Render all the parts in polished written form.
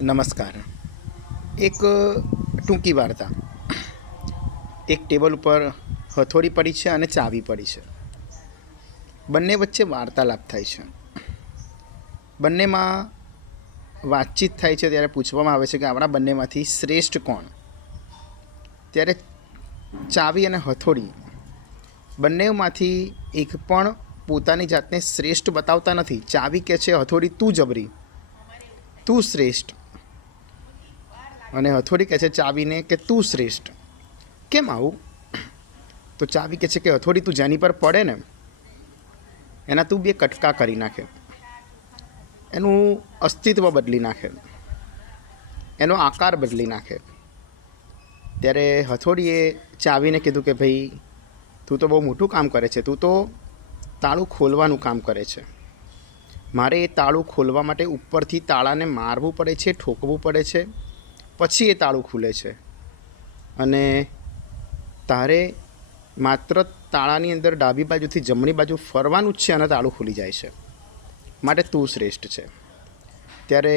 નમસ્કાર. એક ટૂંકી વાર્તા. એક ટેબલ ઉપર હથોડી પડી છે અને ચાવી પડી છે. બંને વચ્ચે વાર્તાલાપ થાય છે. બંનેમાં વાતચીત થાય છે ત્યારે પૂછવામાં આવે છે કે આપણા બંનેમાંથી શ્રેષ્ઠ કોણ. ત્યારે ચાવી અને હથોડી બંનેમાંથી એક પણ પોતાની જાતને શ્રેષ્ઠ બતાવતા નથી. ચાવી કહે છે હથોડી તું જબરી, તું શ્રેષ્ઠ, અને હથોડી કહે છે ચાવીને કે તું શ્રેષ્ઠ. કેમ આવું? તો ચાવી કહે છે કે હથોડી તું જેની પર પડે ને એના તું બે કટકા કરી નાખે, એનું અસ્તિત્વ બદલી નાખે, એનો આકાર બદલી નાખે. ત્યારે હથોડીએ ચાવીને કીધું કે ભાઈ તું તો બહુ મોટું કામ કરે છે, તું તો તાળું ખોલવાનું કામ કરે છે. મારે એ તાળું ખોલવા માટે ઉપરથી તાળાને મારવું પડે છે, ઠોકવું પડે છે, પછી એ તાળું ખુલે છે. અને તારે માત્ર તાળાની અંદર ડાબી બાજુથી જમણી બાજુ ફરવાનું જ છે અને તાળું ખુલી જાય છે. માટે તું શ્રેષ્ઠ છે. ત્યારે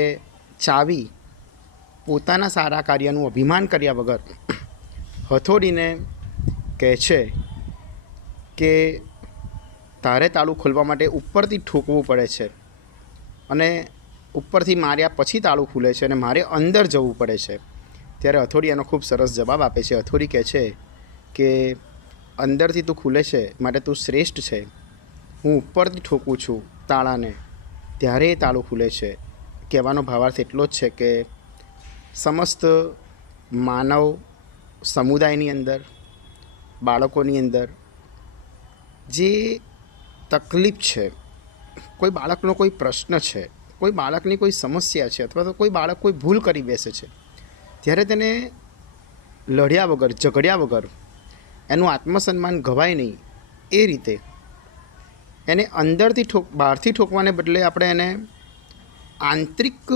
ચાવી પોતાના સારા કાર્યનું અભિમાન કર્યા વગર હથોડીને કહે છે કે તારે તાળું ખોલવા માટે ઉપરથી ઠોકવું પડે છે અને ઉપરથી માર્યા પછી તાળું ખુલે છે અને મારે અંદર જવું પડે છે. ત્યારે હથોડી એનો ખૂબ સરસ જવાબ આપે છે. હથોડી કહે છે કે અંદરથી તું ખુલે છે માટે તું શ્રેષ્ઠ છે. હું ઉપરથી ઠોકું છું તાળાને ત્યારે એ તાળું ખુલે છે. કહેવાનો ભાવાર્થ એટલો જ છે કે સમસ્ત માનવ સમુદાયની અંદર, બાળકોની અંદર જે તકલીફ છે, કોઈ બાળકનો કોઈ પ્રશ્ન છે, કોઈ બાળકની કોઈ સમસ્યા છે, અથવા તો કોઈ બાળક કોઈ ભૂલ કરી બેસે છે, ત્યારે તેને લડ્યા વગર, ઝઘડ્યા વગર, એનું આત્મસન્માન ઘવાય નહીં એ રીતે એને અંદરથી બહારથી ઠોકવાને બદલે આપણે એને આંતરિક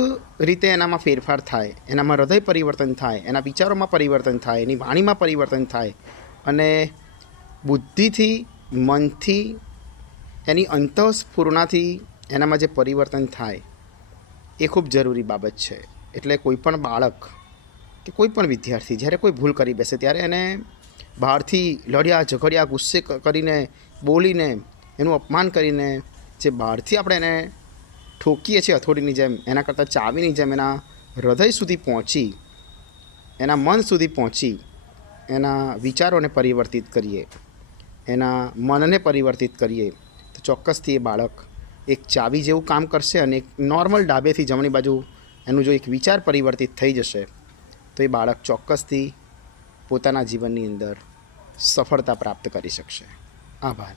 રીતે એનામાં ફેરફાર થાય, એનામાં હૃદય પરિવર્તન થાય, એના વિચારોમાં પરિવર્તન થાય, એની વાણીમાં પરિવર્તન થાય અને બુદ્ધિથી, મનથી, એની અંતઃસ્ફૂર્ણાથી એનામાં જે પરિવર્તન થાય એ ખૂબ જરૂરી બાબત છે. એટલે કોઈ પણ બાળક કે કોઈ પણ વિદ્યાર્થી જ્યારે કોઈ ભૂલ કરી બેસે ત્યારે એને બહારથી લડ્યા ઝઘડ્યા, ગુસ્સે કરીને, બોલીને, એનું અપમાન કરીને જે બહારથી આપણે એને ઠોકીએ છીએ હથોડીની જેમ, એના કરતાં ચાવીની જેમ એના હૃદય સુધી પહોંચી, એના મન સુધી પહોંચી, એના વિચારોને પરિવર્તિત કરીએ, એના મનને પરિવર્તિત કરીએ તો ચોક્કસથી એ બાળક એક ચાવી જેવું કામ કરશે. અને એક નોર્મલ ડાબેથી જમણી બાજુ એનું જો એક વિચાર પરિવર્તિત થઈ જશે તો એ બાળક ચોક્કસથી પોતાના જીવનની અંદર સફળતા પ્રાપ્ત કરી શકશે. આભાર.